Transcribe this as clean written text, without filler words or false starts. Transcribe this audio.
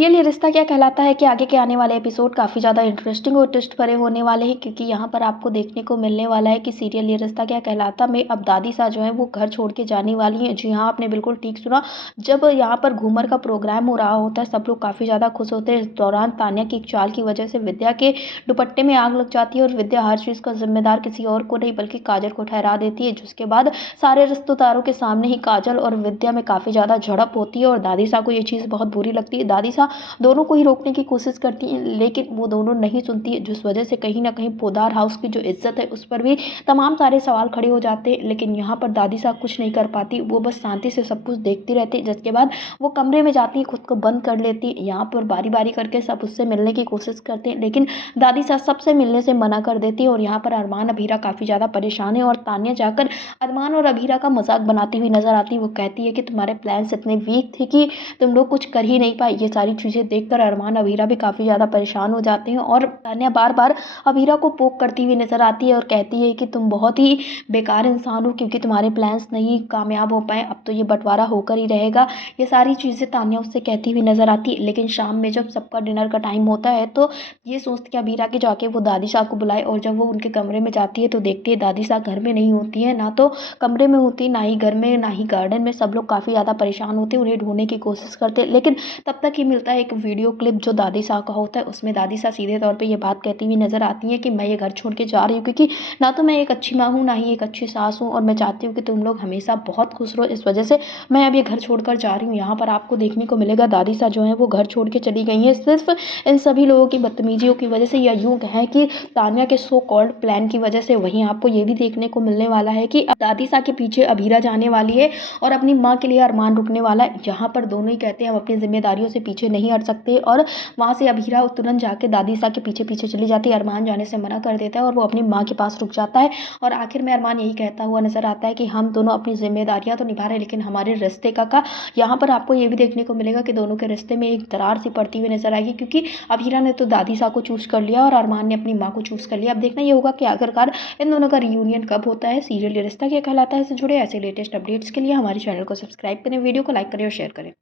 Serial ये रिश्ता क्या कहलाता है कि आगे के आने वाले एपिसोड काफ़ी ज़्यादा इंटरेस्टिंग और ट्विस्ट भरे होने वाले हैं, क्योंकि यहाँ पर आपको देखने को मिलने वाला है कि सीरियल ये रिश्ता क्या कहलाता में अब दादी सा जो है वो घर छोड़ के जाने वाली हैं। जी हाँ, आपने बिल्कुल ठीक सुना। जब यहाँ पर घूमर का प्रोग्राम हो रहा होता है, सब लोग काफ़ी ज़्यादा खुश होते हैं। इस दौरान तान्या की एक चाल की वजह से विद्या के दुपट्टे में आग लग जाती है और विद्या हर चीज़ का जिम्मेदार किसी और को नहीं बल्कि काजल को ठहरा देती है, जिसके बाद सारे रिश्तेदारों के सामने ही काजल और विद्या में काफ़ी ज़्यादा झड़प होती है और दादी सा को ये चीज़ बहुत बुरी लगती है। दादी सा दोनों को ही रोकने की कोशिश करती हैं, लेकिन वो दोनों नहीं सुनती है, जिस वजह से कहीं न कहीं पोद्दार हाउस की जो इज़्ज़त है उस पर भी तमाम सारे सवाल खड़े हो जाते हैं। लेकिन यहाँ पर दादी साहब कुछ नहीं कर पाती, वो बस शांति से सब कुछ देखती रहती है, जिसके बाद वो कमरे में जाती है, खुद को बंद कर लेती है। यहाँ पर बारी-बारी करके सब उससे मिलने की कोशिश करते हैं, लेकिन दादी साहब सबसे मिलने से मना कर देती है और यहाँ पर अरमान अभीरा काफ़ी ज़्यादा परेशान है और तान्या जाकर अरमान और अभीरा का मज़ाक बनाती हुई नज़र आती है। वो कहती है कि तुम्हारे प्लान्स इतने वीक थे कि तुम लोग कुछ कर ही नहीं पाए। ये सारी चीज़ें देखकर अरमान अभीरा भी काफ़ी ज़्यादा परेशान हो जाते हैं और तान्या बार-बार अभीरा को पोक करती हुई नज़र आती है और कहती है कि तुम बहुत ही बेकार इंसान हो, क्योंकि तुम्हारे प्लान्स नहीं कामयाब हो पाए, अब तो ये बँटवारा होकर ही रहेगा। ये सारी चीज़ें तान्या उससे कहती हुई नज़र आती है। लेकिन शाम में जब सबका डिनर का टाइम होता है तो ये सोचती है अभीरा कि जाके वो दादी साहब को बुलाए, और जब वो उनके कमरे में जाती है तो देखती है दादी साहब घर में नहीं होती है, ना तो कमरे में होती, ना ही घर में, ना ही गार्डन में। सब लोग काफ़ी ज़्यादा परेशान होते हैं, उन्हें ढूँढने की कोशिश करते हैं, लेकिन तब तक ही मिलता है एक वीडियो क्लिप जो दादी साहब का होता है। उसमें दादी साहब सीधे तौर पे ये बात कहती हुई नज़र आती हैं कि मैं ये घर छोड़ के जा रही हूँ, क्योंकि ना तो मैं एक अच्छी माँ हूँ, ना ही एक अच्छी सास हूँ, और मैं चाहती हूँ कि तुम लोग हमेशा बहुत खुश रहो, इस वजह से मैं अब ये घर छोड़कर जा रही हूँ। यहाँ पर आपको देखने को मिलेगा दादी साहब जो है वो घर छोड़ के चली गई हैं सिर्फ इन सभी लोगों की बदतमीजियों की वजह से, या यूँ कहें कि तान्या के सो कॉल्ड प्लान की वजह से। वहीं आपको ये भी देखने को मिलने वाला है कि अब दादी साहब के पीछे अभीरा जाने वाली है और अपनी माँ के लिए अरमान रुकने वाला है। यहाँ पर दोनों ही कहते हैं हम अपनी जिम्मेदारियों से पीछे नहीं हट सकते, और वहाँ से अभीरा तुरंत जाके दादी साहब के पीछे पीछे चली जाती है। अरमान जाने से मना कर देता है और वो अपनी माँ के पास रुक जाता है, और आखिर में अरमान यही कहता हुआ नजर आता है कि हम दोनों अपनी जिम्मेदारियां तो निभा रहे हैं, लेकिन हमारे रिश्ते का यहाँ पर आपको ये भी देखने को मिलेगा कि दोनों के रिश्ते में एक दरार सी पड़ती हुई नजर आएगी, क्योंकि अभीरा ने तो दादी साहब को चूज कर लिया और अरमान ने अपनी माँ को चूज कर लिया। अब देखना ये होगा कि आखिरकार इन दोनों का रियूनियन कब होता है। सीरियल ये रिश्ता क्या कहलाता है से जुड़े ऐसे लेटेस्ट अपडेट्स के लिए हमारे चैनल को सब्सक्राइब करें, वीडियो को लाइक करें और शेयर करें।